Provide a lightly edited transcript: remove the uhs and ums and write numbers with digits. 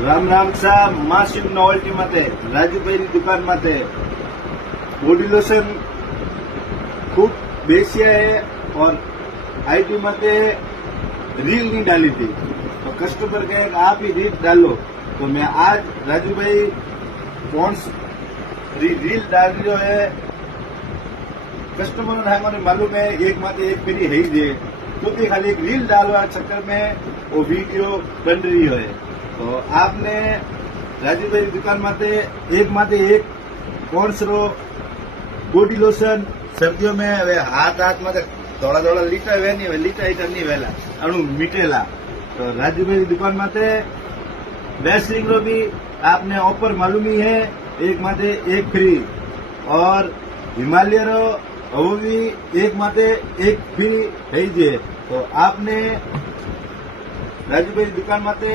राम राम साहब मां शिव नोवेल्टी माते राजूभाई की दुकान माते बॉडी लोशन खूब बेसिया है और आईटी माते रील नहीं डाली थी तो कस्टमर कहे कि आप ही रील डालो तो मैं आज राजूभाई कौन रील डाल रही है कस्टमर ने मालूम है एक माते एक फ्री है ही क्योंकि खाली एक रील डालवा चक्कर में वो वीडियो बन रही है तो आपने राजूभाई दुकान माते एक कौन सरो बॉडी लोशन सर्दियों में હવે હાથ માં થોડા થોડા લીટા વે નહીં લીટા ઈટા નહીં વેલા અણુ મીટેલા तो राजूभाई दुकान माते बेस्ट रिंग रो भी आपने ऑफर मालूम ही है एक माते एक फ्री और हिमालय रो वो भी एक माते एक फ्री है तो आपने राजूभाई दुकान माते